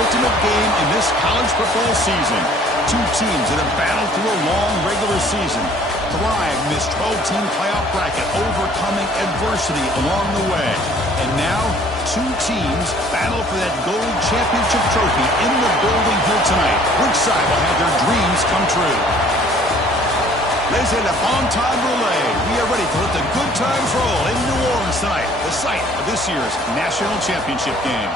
ultimate game in this college football season. Two teams that have battled through a long regular season, thrived in this 12-team playoff bracket, overcoming adversity along the way. And now, two teams battle for that gold championship trophy in the building here tonight. Which side will have their dreams come true? Ladies and gentlemen, on-time relay. We are ready to let the good times roll in New Orleans tonight, the site of this year's national championship game.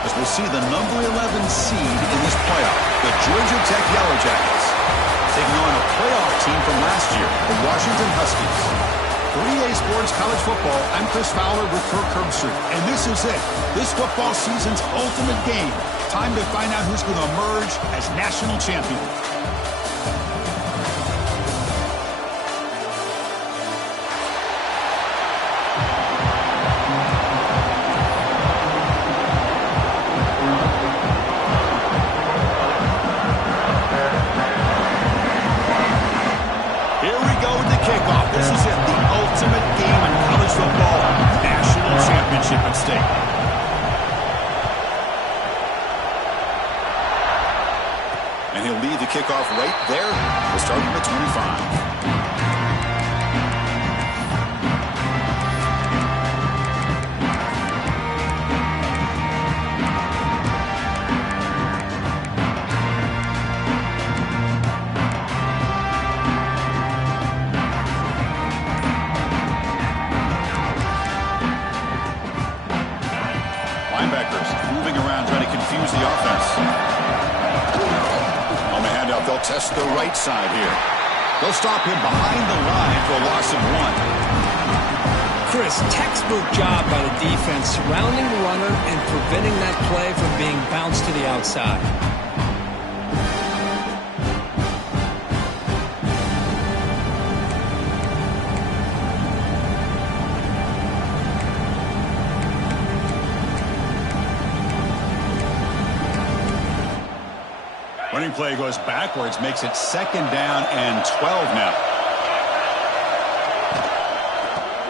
As we'll see the number 11 seed in this playoff, the Georgia Tech Yellow Jackets, taking on a playoff team from last year, the Washington Huskies. For EA Sports College Football, I'm Chris Fowler with Kirk Herbstreit, and this is it. This football season's ultimate game. Time to find out who's going to emerge as national champion. This is it, the ultimate game in college football, national championship at stake. And he'll lead the kickoff right there. We'll start from the 25. They'll test the right side here. They'll stop him behind the line for a loss of 1. Chris, textbook job by the defense surrounding the runner and preventing that play from being bounced to the outside. Running play goes backwards, makes it 2nd down and 12 now.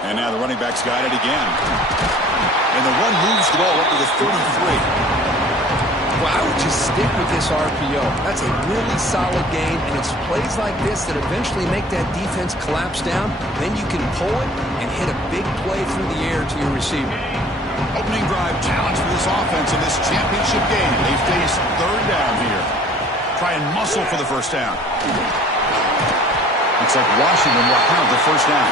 And now the running back's got it again. And the run moves the ball up to the 33. Well, I would just stick with this RPO. That's a really solid game, and it's plays like this that eventually make that defense collapse down. Then you can pull it and hit a big play through the air to your receiver. Opening drive challenge for this offense in this championship game. They face 3rd down here. Try and muscle for the first down. Looks like Washington will have the first down.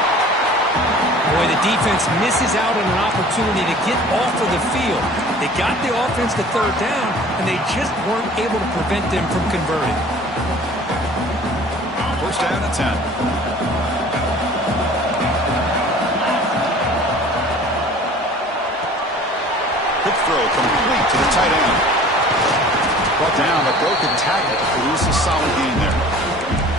Boy, the defense misses out on an opportunity to get off of the field. They got the offense to 3rd down, and they just weren't able to prevent them from converting. First down at 10. Quick throw complete to the tight end. Brought down, a broken tackle. Produces a solid gain there.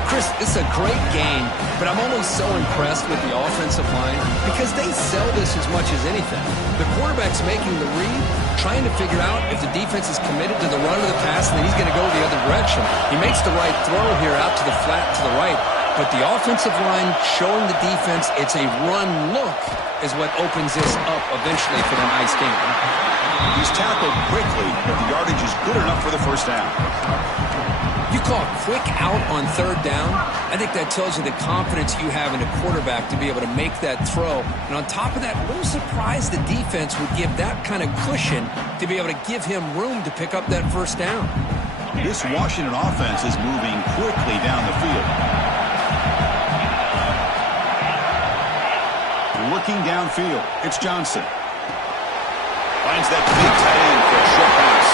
Chris, it's a great game, but I'm always so impressed with the offensive line because they sell this as much as anything. The quarterback's making the read, trying to figure out if the defense is committed to the run or the pass, and then he's going to go the other direction. He makes the right throw here out to the flat to the right, but the offensive line showing the defense it's a run look is what opens this up eventually for the nice game. He's tackled quickly, but the yardage is good enough for the first down. You call quick out on 3rd down. I think that tells you the confidence you have in a quarterback to be able to make that throw. And on top of that, a little surprised the defense would give that kind of cushion to be able to give him room to pick up that first down. This Washington offense is moving quickly down the field. Looking downfield, it's Johnson. Finds that big tight end for a short pass.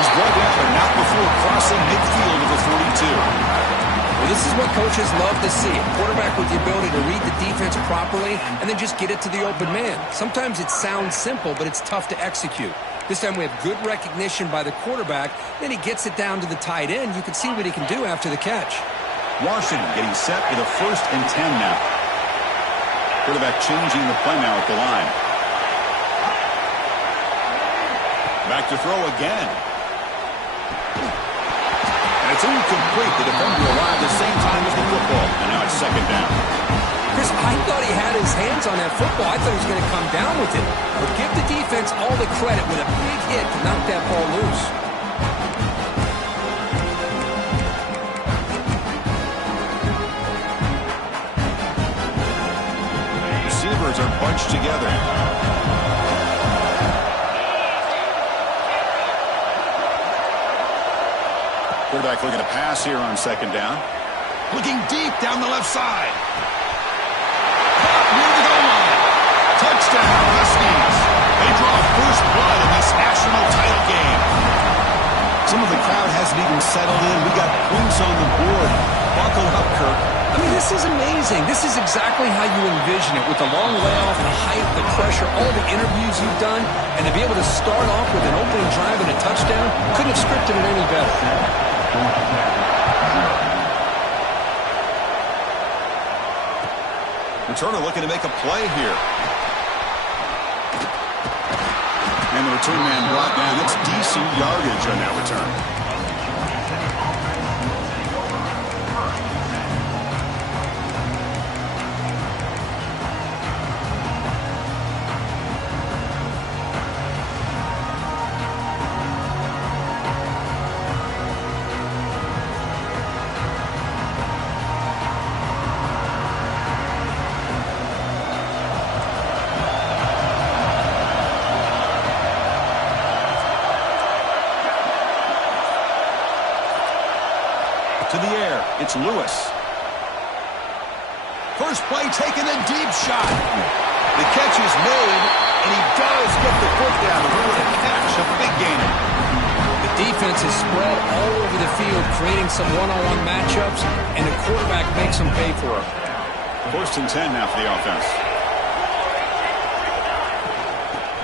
He's brought down, but not before crossing midfield of the 42. Well, this is what coaches love to see. A quarterback with the ability to read the defense properly and then just get it to the open man. Sometimes it sounds simple, but it's tough to execute. This time we have good recognition by the quarterback. Then he gets it down to the tight end. You can see what he can do after the catch. Washington getting set with a 1st and 10 now. Quarterback changing the play now at the line. Back to throw again. And it's incomplete. The defender arrived at the same time as the football. And now it's 2nd down. Chris, I thought he had his hands on that football. I thought he was going to come down with it. But give the defense all the credit with a big hit to knock that ball loose. bunch together. Quarterback looking to pass here on second down. Looking deep down the left side. Caught near the goal line. Touchdown, Huskies. They draw first blood in this national title game. Some of the crowd hasn't even settled in. We got points on the board. Buckle up, Kirk. I mean, this is amazing. This is exactly how you envision it, with the long layoff, the height, the pressure, all the interviews you've done, and to be able to start off with an opening drive and a touchdown, couldn't have scripted it any better. Returner looking to make a play here. And the return man brought down. That's decent yardage on that return. To the air, it's Lewis. First play taken, a deep shot. The catch is made, and he does get the foot down. What a catch, a big gainer. The defense is spread all over the field, creating some one-on-one matchups, and the quarterback makes them pay for it. First and 10 now for the offense.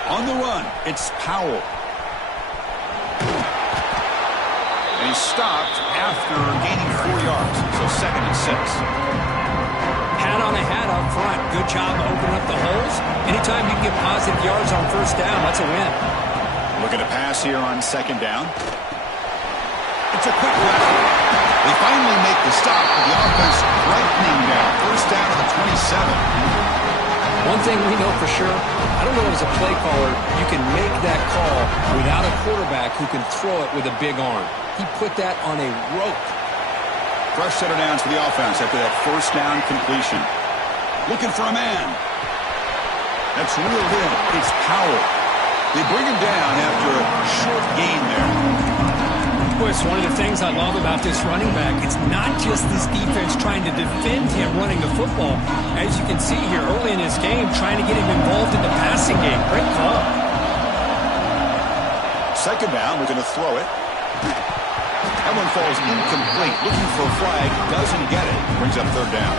On the run, it's Powell. And he's stopped after gaining 4 yards, so second and 6. Hat on a hat up front. Good job opening up the holes. Anytime you can get positive yards on first down, that's a win. Looking to pass here on second down. It's a quick rally. They finally make the stop, but the offense brightening down. First down to the 27. One thing we know for sure, I don't know as a play caller, you can make that call without a quarterback who can throw it with a big arm. He put that on a rope. Fresh set of downs for the offense after that first down completion. Looking for a man. That's reeled in. It's Powell. They bring him down after a short gain there. Boy, it's one of the things I love about this running back. It's not just this defense trying to defend him running the football. As you can see here early in his game, trying to get him involved in the passing game. Great call. Second down, we're going to throw it. That one falls incomplete. Looking for a flag, doesn't get it. Brings up third down.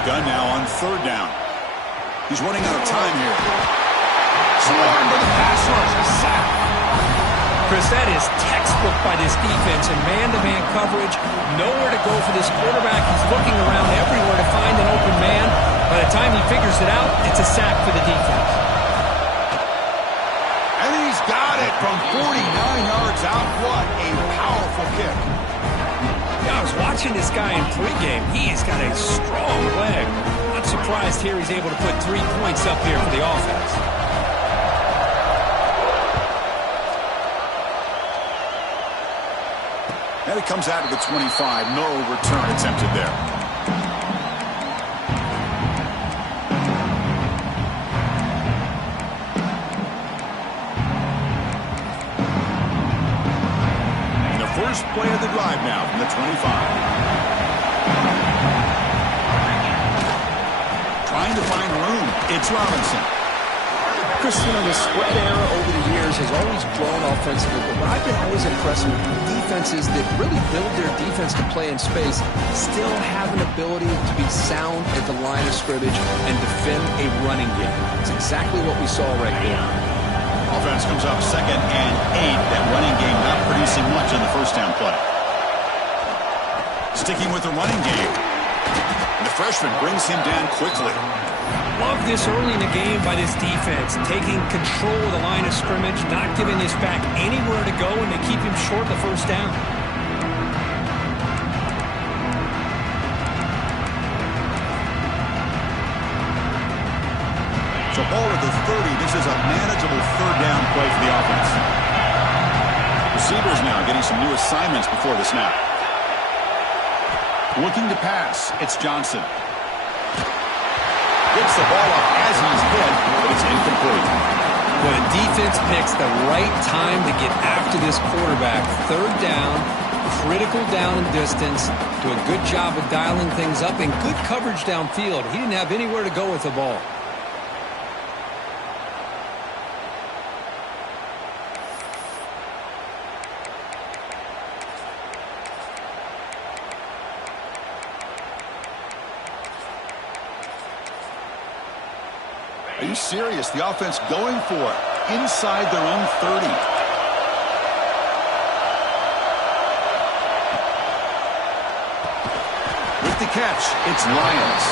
Gun now on third down. He's running out of time here. Swarmed by the pass rush. A sack. Chris, that is textbook by this defense in man-to-man coverage. Nowhere to go for this quarterback. He's looking around everywhere to find an open man. By the time he figures it out, it's a sack for the defense. And he's got it from 49 yards out. What a powerful kick. I was watching this guy in pregame. He's got a strong leg. Not surprised here he's able to put 3 points up here for the offense. And it comes out of the 25. No return attempted there. First play of the drive now from the 25. Trying to find room. It's Robinson. Chris, the spread era over the years has always grown offensively, but what I've been always impressed with defenses that really build their defense to play in space still have an ability to be sound at the line of scrimmage and defend a running game. It's exactly what we saw right there. Offense comes up second and 8. That running game not producing much on the first down play. Sticking with the running game. And the freshman brings him down quickly. Love this early in the game by this defense. Taking control of the line of scrimmage, not giving this back anywhere to go, and they keep him short the first down. So ball at the 30. This is a manageable third down play for the offense. Receivers now getting some new assignments before the snap. Looking to pass, it's Johnson. Gets the ball up as he's hit, but it's incomplete. Well, the defense picks the right time to get after this quarterback. Third down, critical down and distance. Do a good job of dialing things up and good coverage downfield. He didn't have anywhere to go with the ball. Are you serious? The offense going for it inside their own 30. With the catch, it's Lyons.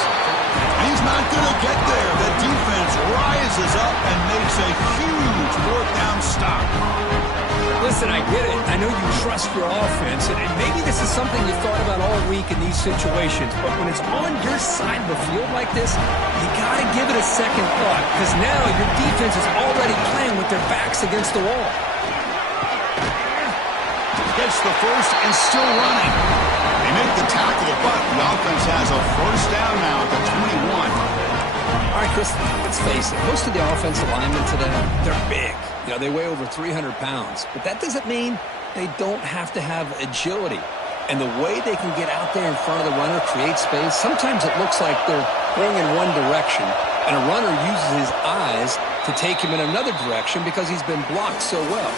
He's not going to get there. The defense rises up and makes a huge fourth down stop. Listen, I get it. I know you trust your offense, and maybe this is something you thought about all week in these situations, but when it's on your side of the field like this, you got to give it a second thought, because now your defense is already playing with their backs against the wall. Gets the first and still running. They make the tackle, but the offense has a first down now at the 21. All right, Chris, let's face it. Most of the offensive linemen today, they're big. You know, they weigh over 300 pounds. But that doesn't mean they don't have to have agility. And the way they can get out there in front of the runner, create space, sometimes it looks like they're going in one direction, and a runner uses his eyes to take him in another direction because he's been blocked so well.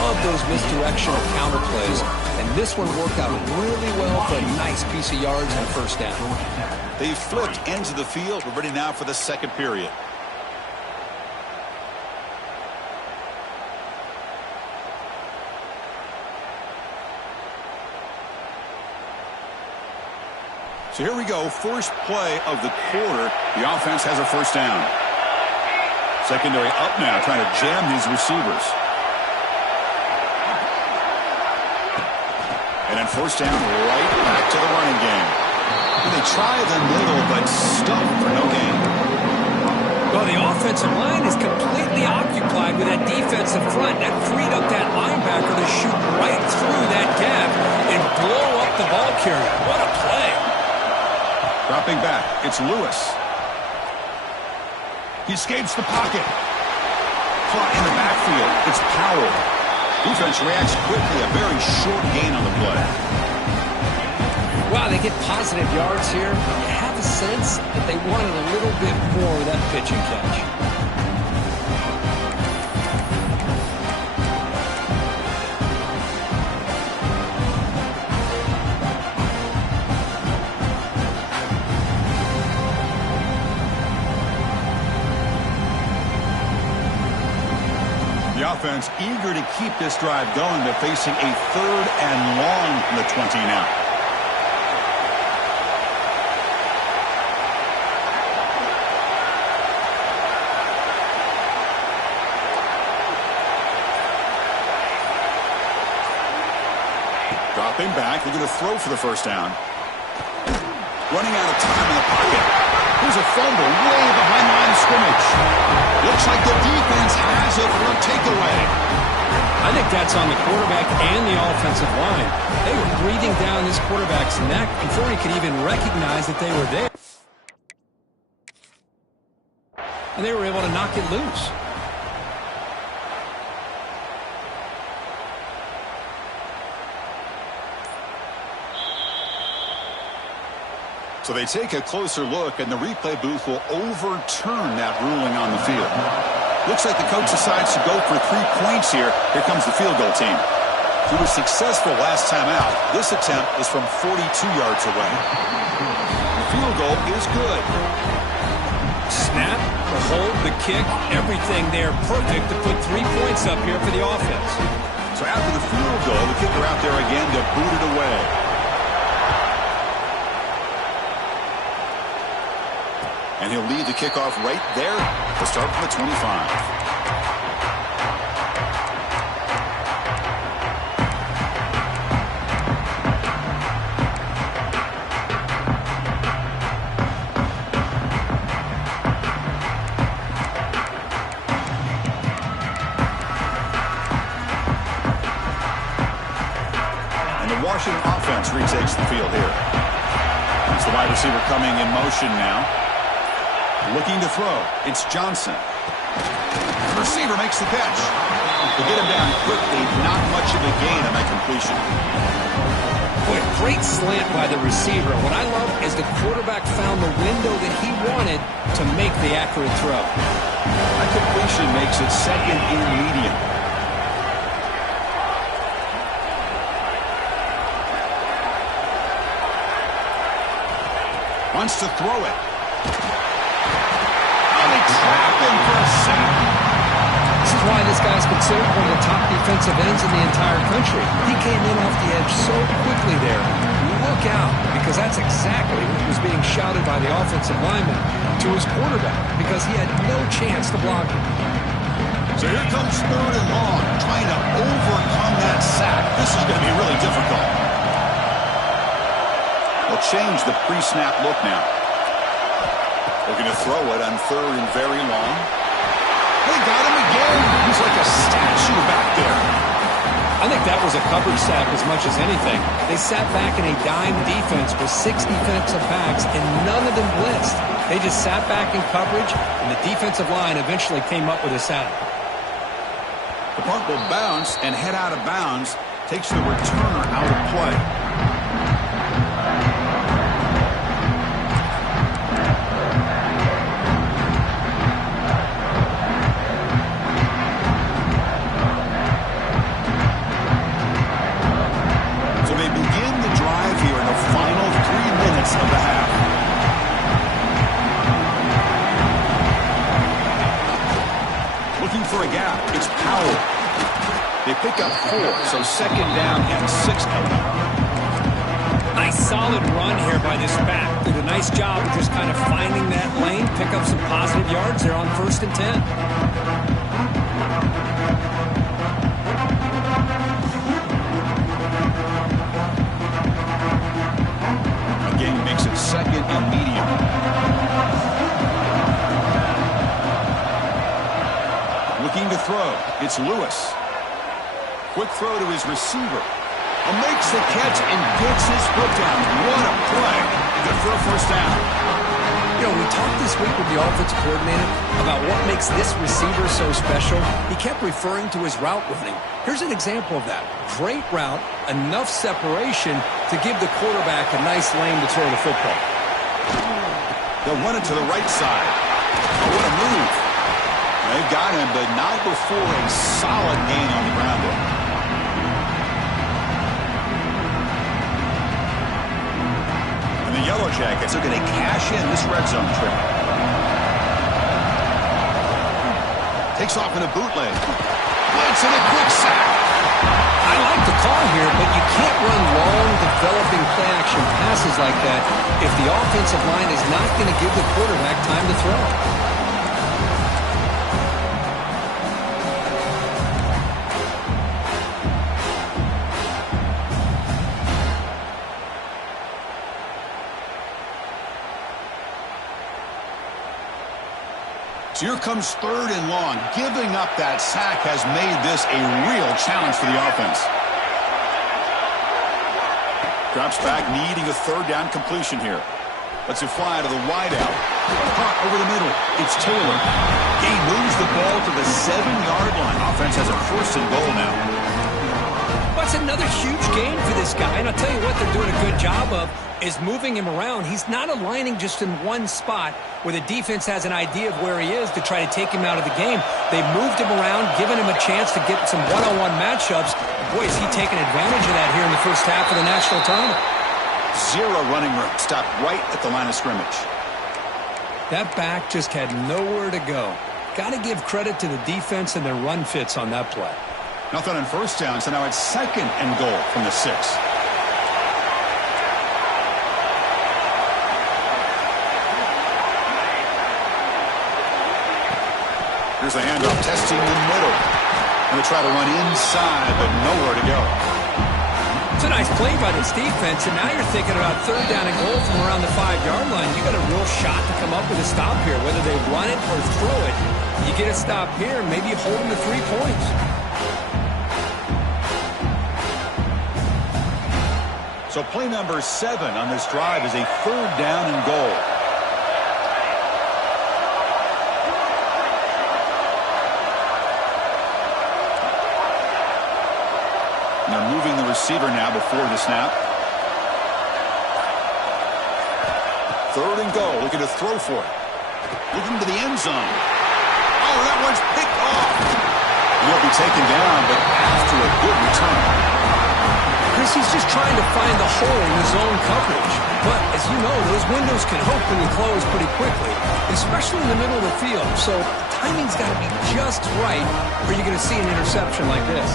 Love those misdirectional counter plays, and this one worked out really well for a nice piece of yards and a first down. They flipped ends of the field. We're ready now for the second period. So here we go. First play of the quarter. The offense has a first down. Secondary up now, trying to jam these receivers. And then first down, right back to the running game. And they try the middle, but stuck for no gain. Well, the offensive line is completely occupied with that defensive front. That freed up that linebacker to shoot right through that gap and blow up the ball carrier. What a play. Dropping back, it's Lewis. He escapes the pocket. Caught in the backfield, it's Powell. Defense reacts quickly, a very short gain on the play. Wow, they get positive yards here. You have a sense that they wanted a little bit more with that pitch and catch. The offense eager to keep this drive going. They're facing a third and long from the 20 now. Dropping back, they're going to throw for the first down. Running out of time in the pocket. Here's a fumble way behind the line of scrimmage. Looks like the defense has it for a takeaway. I think that's on the quarterback and the offensive line. They were breathing down this quarterback's neck before he could even recognize that they were there. And they were able to knock it loose. So they take a closer look, and the replay booth will overturn that ruling on the field. Looks like the coach decides to go for 3 points here. Here comes the field goal team. He was successful last time out. This attempt is from 42 yards away. The field goal is good. Snap, the hold, the kick, everything there perfect to put 3 points up here for the offense. So after the field goal, the kicker out there again to boot it away. And he'll lead the kickoff right there to start from the 25. Washington offense retakes the field here. It's the wide receiver coming in motion now. Looking to throw. It's Johnson. The receiver makes the catch. They get him down quickly. Not much of a gain on that completion. Boy, great slant by the receiver. What I love is the quarterback found the window that he wanted to make the accurate throw. That completion makes it second and medium. Wants to throw it. Oh, they trap him for a sack. This is why this guy's considered one of the top defensive ends in the entire country. He came in off the edge so quickly there. Look out, because that's exactly what was being shouted by the offensive lineman to his quarterback, because he had no chance to block him. So here comes third and long, trying to overcome that sack. This is going to be really difficult. They'll change the pre-snap look now. Looking to throw it on third and very long. They got him again. He's like a statue back there. I think that was a coverage sack as much as anything. They sat back in a dime defense with 6 defensive backs, and none of them blitzed. They just sat back in coverage, and the defensive line eventually came up with a sack. The punt will bounce and head out of bounds. Takes the returner out of play. Of the half. Looking for a gap. It's Powell. They pick up 4, so second down and 6 coming up. Nice solid run here by this back. Did a nice job of just kind of finding that lane, pick up some positive yards there on 1st and 10. Makes it second and medium. Looking to throw. It's Lewis. Quick throw to his receiver. Makes the catch and gets his foot down. What a play. Good for a first down. You know, we talked this week with the offensive coordinator about what makes this receiver so special. He kept referring to his route running. Here's an example of that. Great route, enough separation to give the quarterback a nice lane to throw the football. They'll run it to the right side. Oh, what a move. They've got him, but not before a solid gain on the ground there. And the Yellow Jackets are going to cash in this red zone trip. Takes off in a bootleg. Blitz and a quick sack. I like the call here, but you can't run long, developing play-action passes like that if the offensive line is not going to give the quarterback time to throw. So here comes third and long. Giving up that sack has made this a real challenge for the offense. Drops back, needing a third down completion here. Lets it fly to the wideout. Caught over the middle. It's Taylor. He moves the ball to the 7-yard line. Offense has a first and goal now. That's another huge gain for this guy. And I'll tell you what they're doing a good job of is moving him around. He's not aligning just in one spot where the defense has an idea of where he is to try to take him out of the game. They've moved him around, given him a chance to get some one-on-one matchups. Boy, is he taking advantage of that here in the first half of the national tournament. 0 running room. Stopped right at the line of scrimmage. That back just had nowhere to go. Got to give credit to the defense and their run fits on that play. Nothing on first down, so now it's second and goal from the 6. Here's a handoff, testing the middle. Going to try to run inside, but nowhere to go. It's a nice play by this defense, and now you're thinking about third down and goal from around the 5-yard line. You got a real shot to come up with a stop here, whether they run it or throw it. You get a stop here, maybe hold them to 3 points. So play number 7 on this drive is a 3rd down and goal. And they're moving the receiver now before the snap. 3rd and goal, looking to throw for it. Looking to the end zone. Oh, that one's picked off. He'll be taken down, but after a good return. Chris, he's just trying to find the hole in his own coverage. But, as you know, those windows can open and close pretty quickly, especially in the middle of the field. So timing's got to be just right, or you're going to see an interception like this.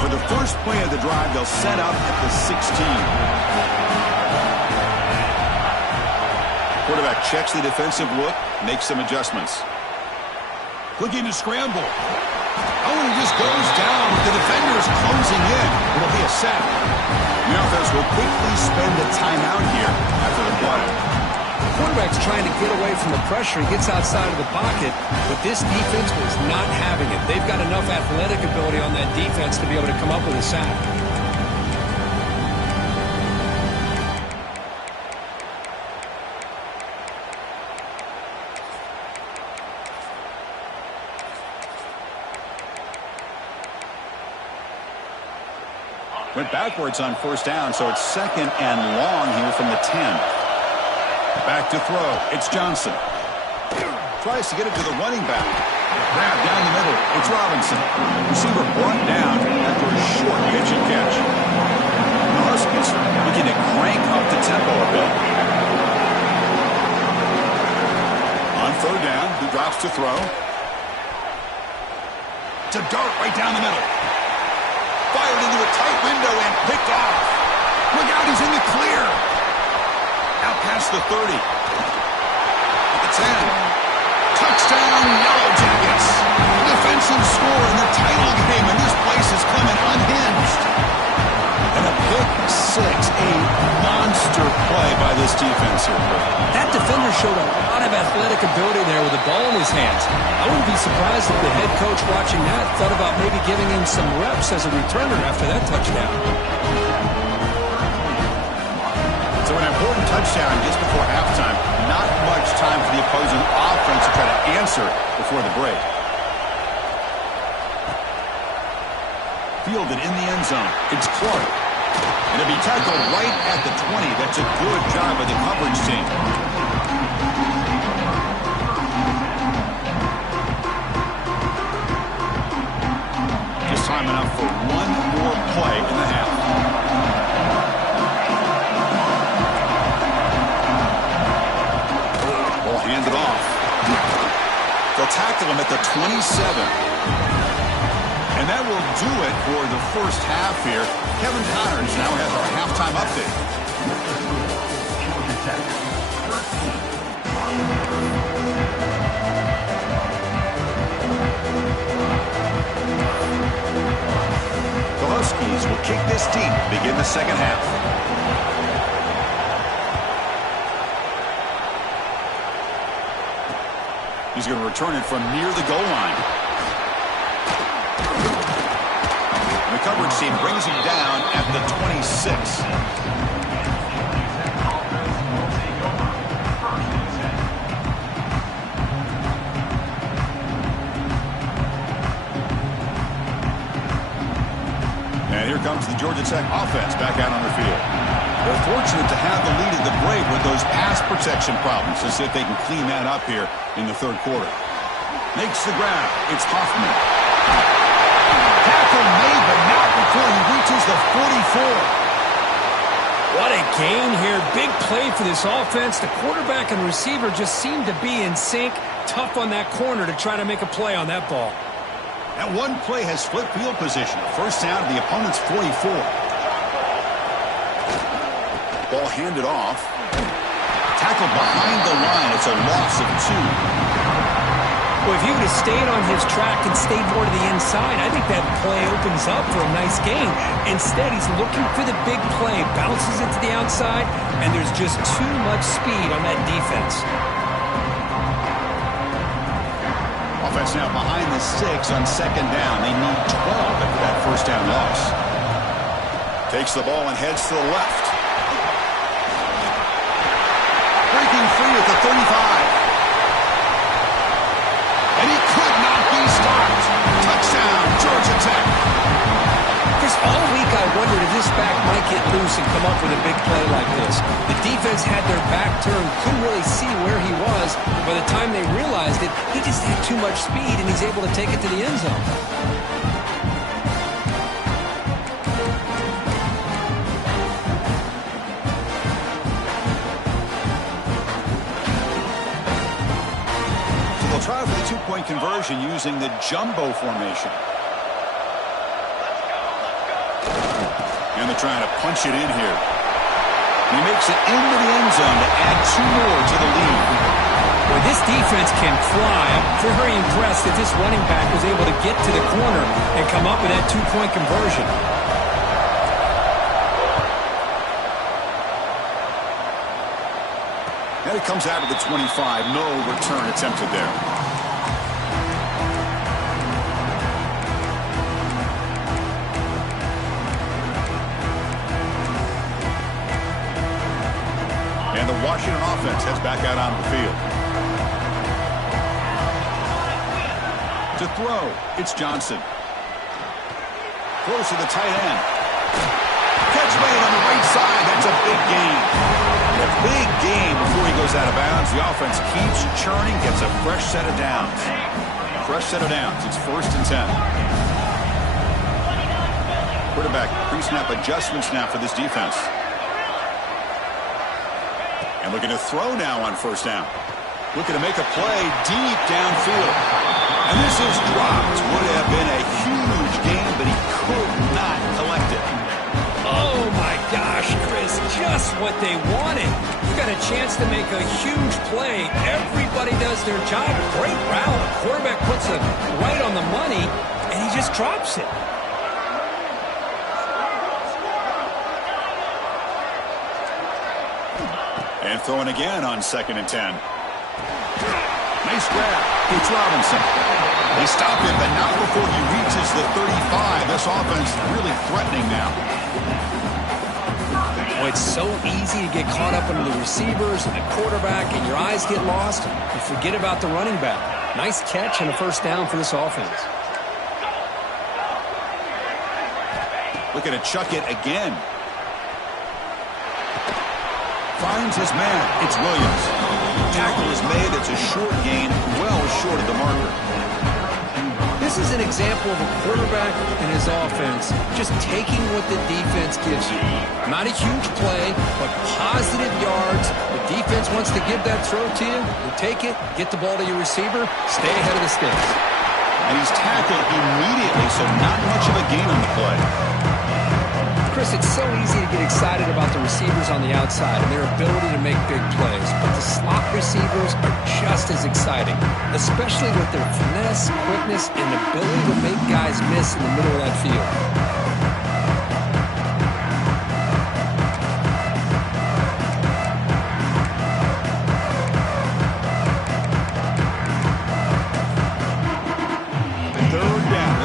For the first play of the drive, they'll set up at the 16. Quarterback checks the defensive look, makes some adjustments. Looking to scramble. Oh, and he just goes down with the defenders closing in. It'll be a sack. The offense will quickly spend a timeout here after the play. The quarterback's trying to get away from the pressure. He gets outside of the pocket, but this defense was not having it. They've got enough athletic ability on that defense to be able to come up with a sack. Went backwards on 1st down, so it's 2nd and long here from the 10. Back to throw. It's Johnson. Tries to get it to the running back. Grab down the middle. It's Robinson. Receiver brought down after a short pitch and catch. The Huskies looking to crank up the tempo a bit. On 3rd down, he drops to throw. To dart right down the middle. Fired into a tight window and picked off. Look out, he's in the clear. Out past the 30. At the 10. Touchdown, Yellow Jackets. Defensive score in the title game, and this place is coming unhinged. And a pick 6, a monster play by this defense here. That defender showed a lot of athletic ability there with the ball in his hands. I wouldn't be surprised if the head coach watching that thought about maybe giving him some reps as a returner after that touchdown. So an important touchdown just before halftime. Not much time for the opposing offense to try to answer before the break. Fielded in the end zone. It's Clark. And it'll be tackled right at the 20. That's a good job by the coverage team. Just time enough for one more play in the half. Ball handed off. They'll tackle him at the 27. And that will do it for the first half here. Kevin Connors now has our halftime update. The Huskies will kick this deep to begin the second half. He's going to return it from near the goal line. The coverage team brings him down at the 26. And here comes the Georgia Tech offense back out on the field. They're fortunate to have the lead at the break with those pass protection problems. Let's see if they can clean that up here in the 3rd quarter. Makes the grab. It's Hoffman. Tackle made, but not before he reaches the 44. What a gain here. Big play for this offense. The quarterback and receiver just seem to be in sync. Tough on that corner to try to make a play on that ball. That one play has split field position. First down to the opponent's 44. Ball handed off. Tackled behind the line. It's a loss of 2. Well, if he would have stayed on his track and stayed more to the inside, I think that play opens up for a nice gain. Instead, he's looking for the big play, bounces it to the outside, and there's just too much speed on that defense. Offense now behind the 6 on 2nd down. They need 12 after that first down loss. Takes the ball and heads to the left. Breaking free at the 35. And he could not be stopped. Touchdown, Georgia Tech. Chris, all week I wondered if this back might get loose and come up with a big play like this. The defense had their back turned, couldn't really see where he was. By the time they realized it, he just had too much speed, and he's able to take it to the end zone. Try for the two-point conversion using the jumbo formation. And they're trying to punch it in here. He makes it into the end zone to add 2 more to the lead. Well, this defense can fly. I'm very impressed that this running back was able to get to the corner and come up with that two-point conversion. And it comes out of the 25. No return attempted there. And the Washington offense heads back out onto the field. To throw, it's Johnson. Throws to the tight end. Catch made on the right side. That's a big gain. A big gain before he goes out of bounds. The offense keeps churning, gets a fresh set of downs. Fresh set of downs. It's 1st and 10. Quarterback pre-snap adjustments now for this defense. And looking to throw now on 1st down. Looking to make a play deep downfield. And this is dropped. Would have been a huge gain, but he could not collect it. Oh, my gosh, Chris, just what they wanted. You got a chance to make a huge play. Everybody does their job. Great route. Quarterback puts it right on the money, and he just drops it. And throwing again on 2nd and 10. Nice grab. It's Robinson. They stop him, but not before he reaches the 35. This offense really threatening now. Oh, it's so easy to get caught up into the receivers and the quarterback, and your eyes get lost. You forget about the running back. Nice catch and a 1st down for this offense. Looking to chuck it again. Finds his man. It's Williams. Tackle is made. It's a short gain, well short of the marker. This is an example of a quarterback and his offense just taking what the defense gives you. Not a huge play, but positive yards. The defense wants to give that throw to you. You take it, get the ball to your receiver, stay ahead of the sticks. And he's tackled immediately, so not much of a gain on the play. Chris, it's so easy to get excited about the receivers on the outside and their ability to make big plays, but the slot receivers are just as exciting, especially with their finesse, quickness, and ability to make guys miss in the middle of that field.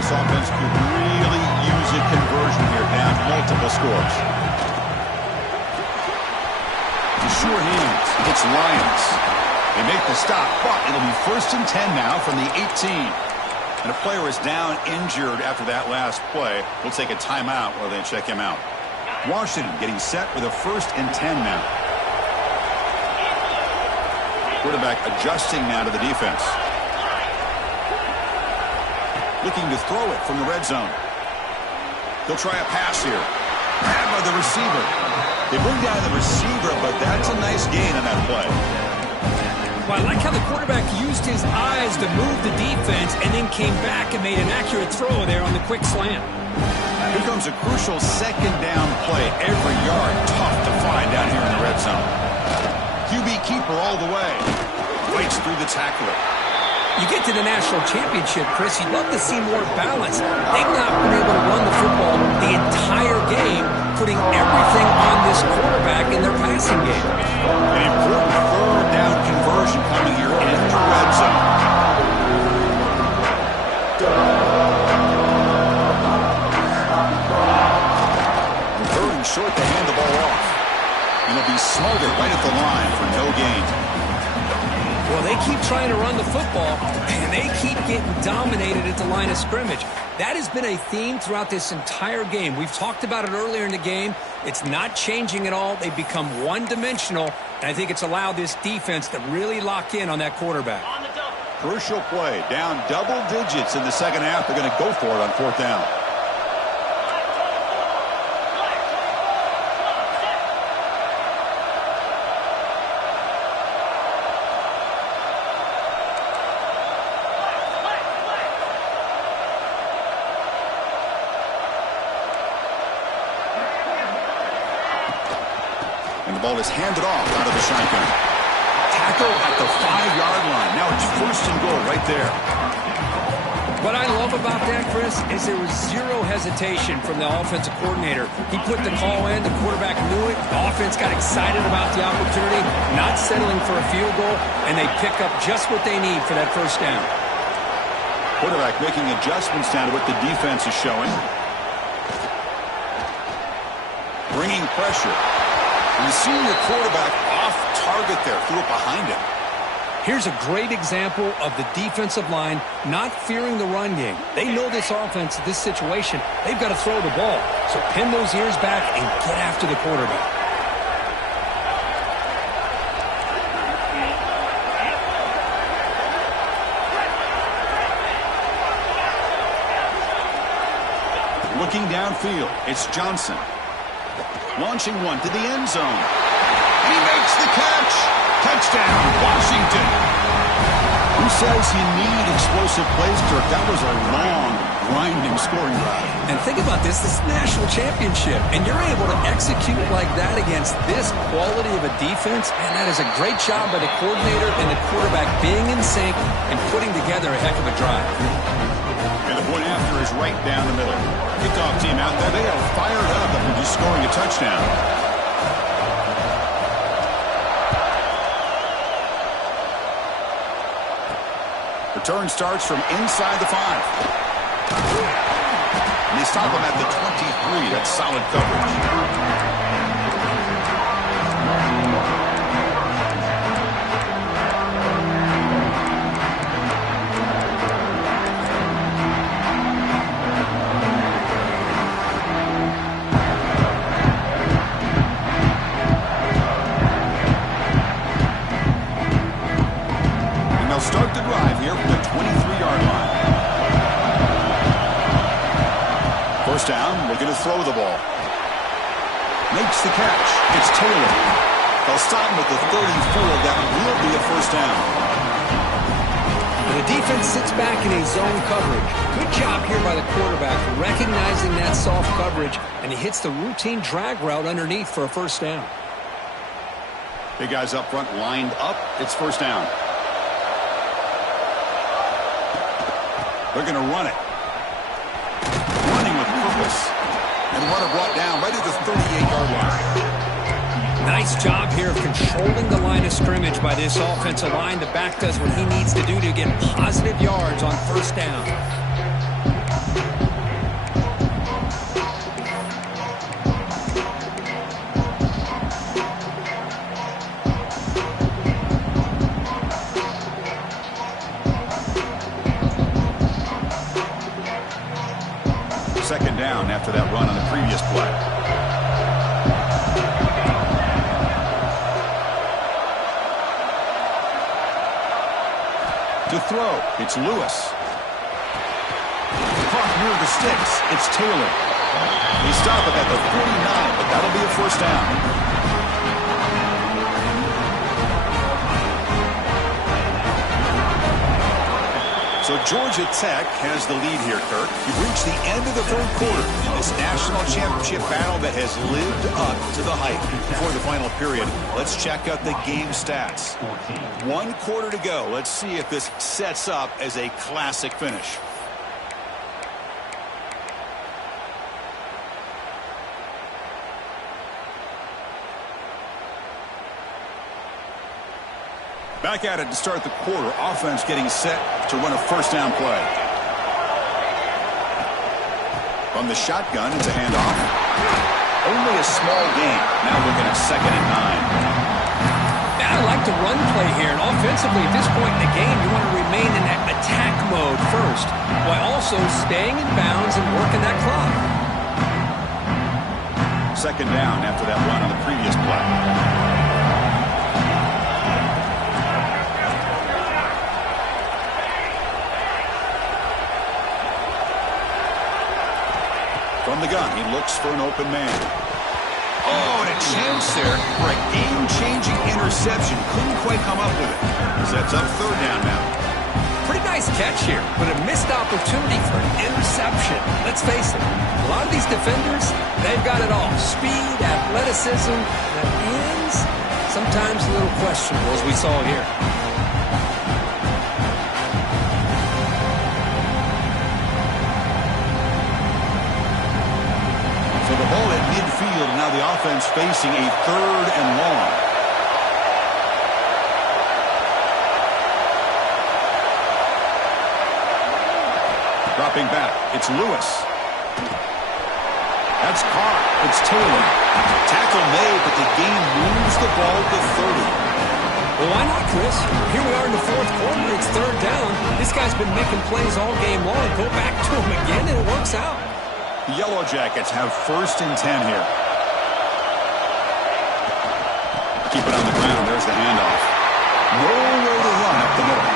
Offense could really use a conversion here, down multiple scores. To sure hands, it's Lions. They make the stop, but it'll be 1st and 10 now from the 18. And a player is down injured after that last play. We'll take a timeout while they check him out. Washington getting set with a 1st and 10 now. Quarterback adjusting now to the defense. Looking to throw it from the red zone. He'll try a pass here. Grabbed by the receiver. They bring down the receiver, but that's a nice gain on that play. Well, I like how the quarterback used his eyes to move the defense and then came back and made an accurate throw there on the quick slant. Here comes a crucial 2nd down play. Every yard tough to find down here in the red zone. QB keeper all the way. Fights through the tackler. You get to the national championship, Chris, you'd love to see more balance. They've not been able to run the football the entire game, putting everything on this quarterback in their passing game. An important 3rd down conversion coming here in the red zone. short to hand the ball off. And he'll be smothered right at the line for no gain. Well, they keep trying to run the football, and they keep getting dominated at the line of scrimmage. That has been a theme throughout this entire game. We've talked about it earlier in the game. It's not changing at all. They've become one-dimensional, and I think it's allowed this defense to really lock in on that quarterback. Crucial play. Down double digits in the second half. They're going to go for it on fourth down. And the ball is handed off out of the shotgun. Tackle at the 5-yard line. Now it's first and goal right there. What I love about that, Chris, is there was zero hesitation from the offensive coordinator. He put the call in. The quarterback knew it. The offense got excited about the opportunity, not settling for a field goal, and they pick up just what they need for that first down. Quarterback making adjustments down to what the defense is showing. Bringing pressure. And the senior quarterback off target there, threw it behind him. Here's a great example of the defensive line not fearing the run game. They know this offense, this situation, they've got to throw the ball. So pin those ears back and get after the quarterback. Looking downfield, it's Johnson. Launching one to the end zone. He makes the catch. Touchdown, Washington. Who says you need explosive plays, Kirk? That was a long, grinding scoring drive. And think about this is national championship, and you're able to execute like that against this quality of a defense, and that is a great job by the coordinator and the quarterback being in sync and putting together a heck of a drive. And the point after is right down the middle. Kickoff team out there, they are fired up after just scoring a touchdown. Return starts from inside the 5. And they stop him at the 23. That's solid coverage. Start the drive here from the 23-yard line. First down, looking to throw the ball. Makes the catch. It's Taylor. They'll stop him at the 34. That will be a first down. And the defense sits back in a zone coverage. Good job here by the quarterback recognizing that soft coverage, and he hits the routine drag route underneath for a first down. Big guys up front lined up. It's first down. They're going to run it. Running with purpose. And the runner brought down right at the 38-yard line. Nice job here of controlling the line of scrimmage by this offensive line. The back does what he needs to do to get positive yards on first down. Second down after that run on the previous play. To throw, it's Lewis. Caught near the sticks, it's Taylor. They stop it at the 49, but that'll be a first down. So Georgia Tech has the lead here, Kirk. We've reached the end of the third quarter in this national championship battle that has lived up to the hype. Before the final period, let's check out the game stats. 1 quarter to go. Let's see if this sets up as a classic finish. Back at it to start the quarter. Offense getting set to run a first down play. From the shotgun, it's a handoff. Only a small gain. Now looking at 2nd and 9. I like the run play here, and offensively at this point in the game, you want to remain in that attack mode first, while also staying in bounds and working that clock. 2nd down after that run on the previous play. From the gun, he looks for an open man. Oh, and a chance there for a game-changing interception. Couldn't quite come up with it. Sets up 3rd down now. Pretty nice catch here, but a missed opportunity for an interception. Let's face it, a lot of these defenders, they've got it all. Speed, athleticism, the ends, sometimes a little questionable, as we saw here. So the ball at midfield, now the offense facing a 3rd and long. Dropping back, it's Lewis. That's Carr. It's Taylor. Tackle made, but the game moves the ball to 30. Well, why not, Chris? Here we are in the 4th quarter. It's 3rd down. This guy's been making plays all game long. Go back to him again, and it works out. The Yellow Jackets have 1st and 10 here. Keep it on the ground. There's the handoff. Nowhere to run up the middle.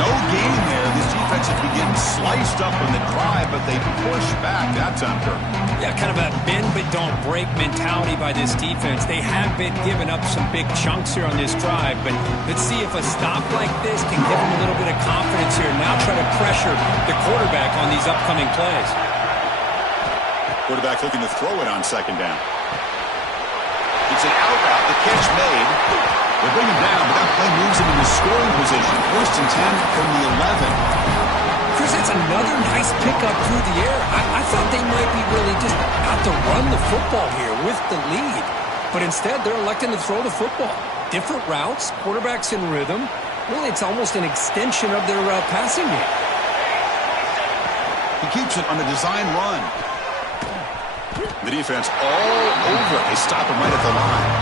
No gain there. This defense is getting sliced up in the drive, but they push back that time, Kirk. Yeah, kind of a bend but don't break mentality by this defense. They have been giving up some big chunks here on this drive, but let's see if a stop like this can give them a little bit of confidence here. Now try to pressure the quarterback on these upcoming plays. Quarterback looking to throw it on 2nd down. It's an out route. The catch made. They bring him down, but that play moves him into scoring position. 1st and 10 from the 11. Chris, that's another nice pickup through the air. I thought they might be really just out to run the football here with the lead. But instead, they're electing to throw the football. Different routes, quarterbacks in rhythm. Really, it's almost an extension of their passing game. He keeps it on the design run. The defense all over it. They stop him right at the line.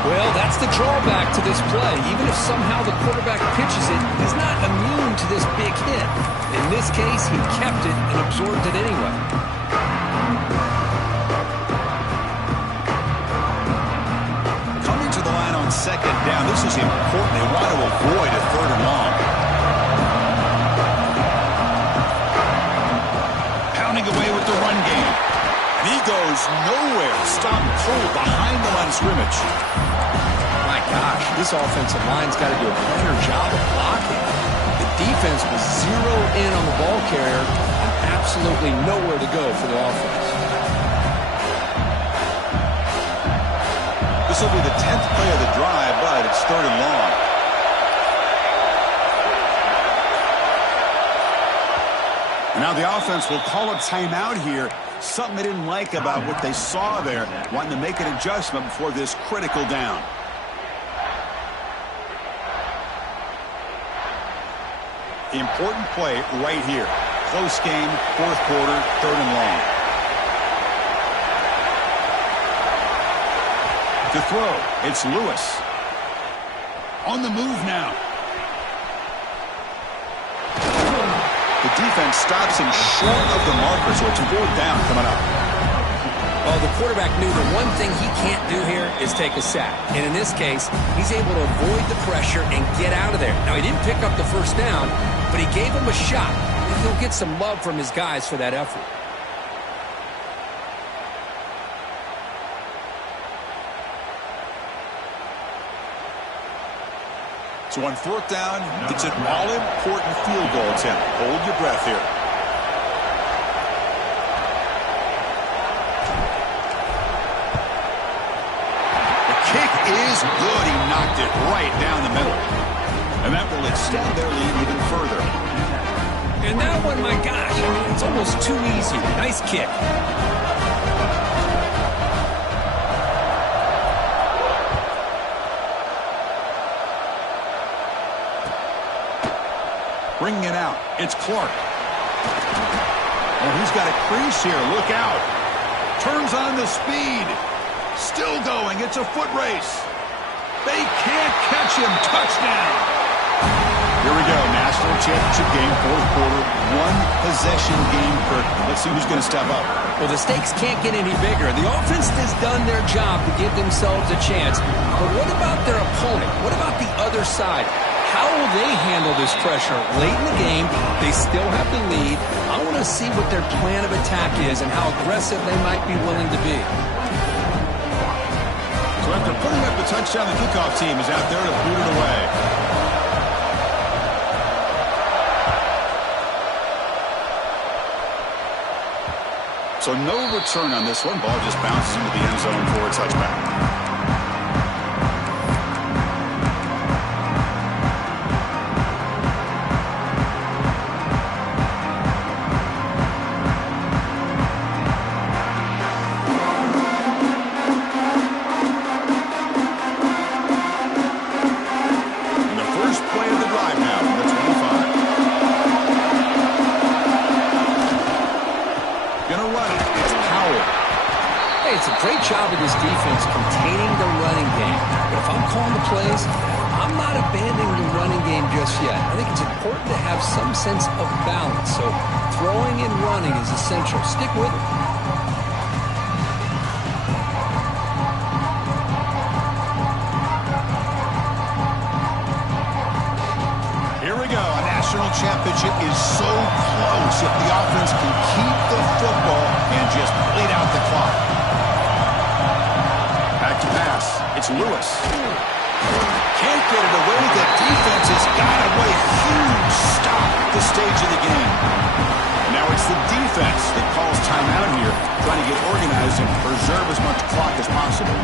Well, that's the drawback to this play. Even if somehow the quarterback pitches it, he's not immune to this big hit. In this case, he kept it and absorbed it anyway. Coming to the line on 2nd down. This is important. They want to avoid a 3rd and long. Pounding away with the run game. And he goes nowhere. Stop cold behind the line of scrimmage. My gosh, this offensive line's got to do a better job of blocking. The defense was zeroed in on the ball carrier and absolutely nowhere to go for the offense. This will be the 10th play of the drive, but it's 3rd and long. And now the offense will call a timeout here. Something they didn't like about what they saw there. Wanting to make an adjustment before this critical down. The important play right here. Close game, 4th quarter, 3rd and long. To throw, it's Lewis. On the move now. The defense stops him short of the marker, so it's 4th down coming up. Well, the quarterback knew the one thing he can't do here is take a sack. And in this case, he's able to avoid the pressure and get out of there. Now, he didn't pick up the 1st down, but he gave him a shot. And he'll get some love from his guys for that effort. So on 4th down, it's an all-important field goal attempt. Hold your breath here. The kick is good. He knocked it right down the middle. And that will extend their lead even further. And that one, my gosh, I mean, it's almost too easy. Nice kick. Bringing it out. It's Clark. Oh, he's got a crease here. Look out. Turns on the speed. Still going. It's a foot race. They can't catch him. Touchdown. Here we go. National championship game, fourth quarter. One possession game, Kirk. Let's see who's going to step up. Well, the stakes can't get any bigger. The offense has done their job to give themselves a chance. But what about their opponent? What about the other side? How will they handle this pressure? Late in the game, they still have the lead. I want to see what their plan of attack is and how aggressive they might be willing to be. So after putting up the touchdown, the kickoff team is out there to boot it away. So no return on this one. Ball just bounces into the end zone for a touchback. It's a great job of this defense containing the running game. But if I'm calling the plays, I'm not abandoning the running game just yet. I think it's important to have some sense of balance. So throwing and running is essential. Stick with it. Here we go. A national championship is so close if the offense can keep the football and just bleed out the clock. Back to pass. It's Lewis. Can't get it away. The defense has got him. What a huge stop at this stage of the game. And now it's the defense that calls timeout here, trying to get organized and preserve as much clock as possible.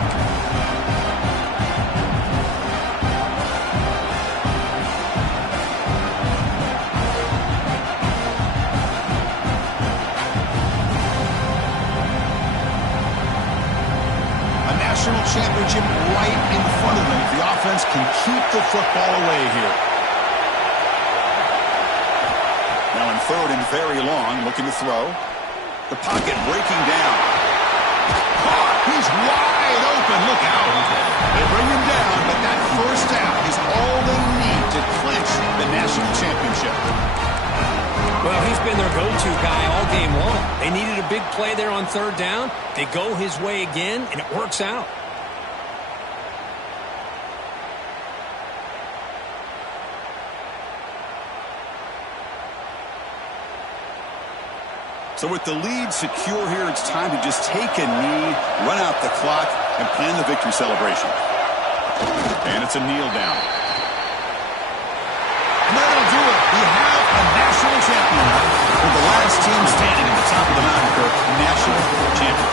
National championship right in front of them. The offense can keep the football away here. Now in third and very long, looking to throw. The pocket breaking down. Caught. He's wide open. Look out. They bring him down, but that first down is all they need to clinch the national championship. Well, he's been their go-to guy all game long. They needed a big play there on third down. They go his way again, and it works out. So with the lead secure here, it's time to just take a knee, run out the clock, and plan the victory celebration. And it's a kneel down. And that'll do it. We have a national champion. With the last team standing at the top of the mountain, Kirk, national champion.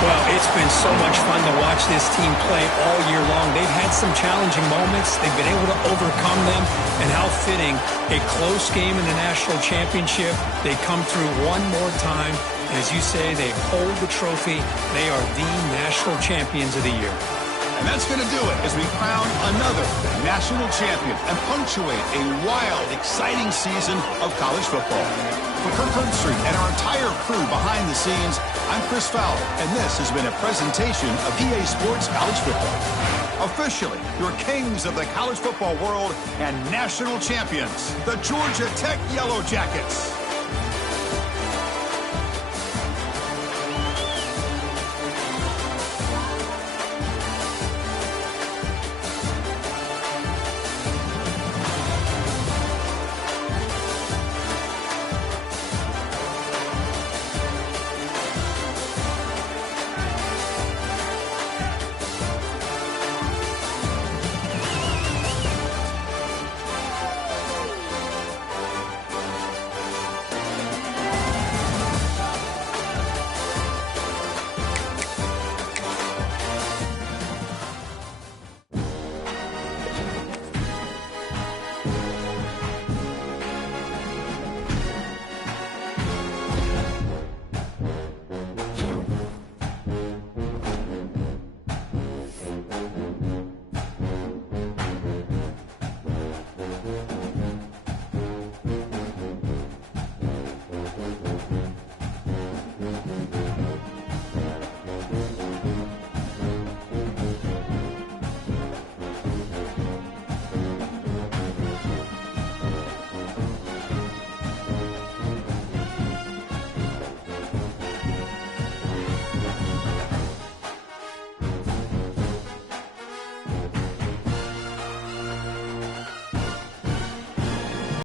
Well, it's been so much fun to watch this team play all year long. They've had some challenging moments. They've been able to overcome them. And how fitting, a close game in the national championship. They come through one more time. As you say, they hold the trophy. They are the national champions of the year. And that's going to do it as we crown another national champion and punctuate a wild, exciting season of college football. For Kirk Herbstreit and our entire crew behind the scenes, I'm Chris Fowler, and this has been a presentation of EA Sports College Football. Officially, your kings of the college football world and national champions, the Georgia Tech Yellow Jackets.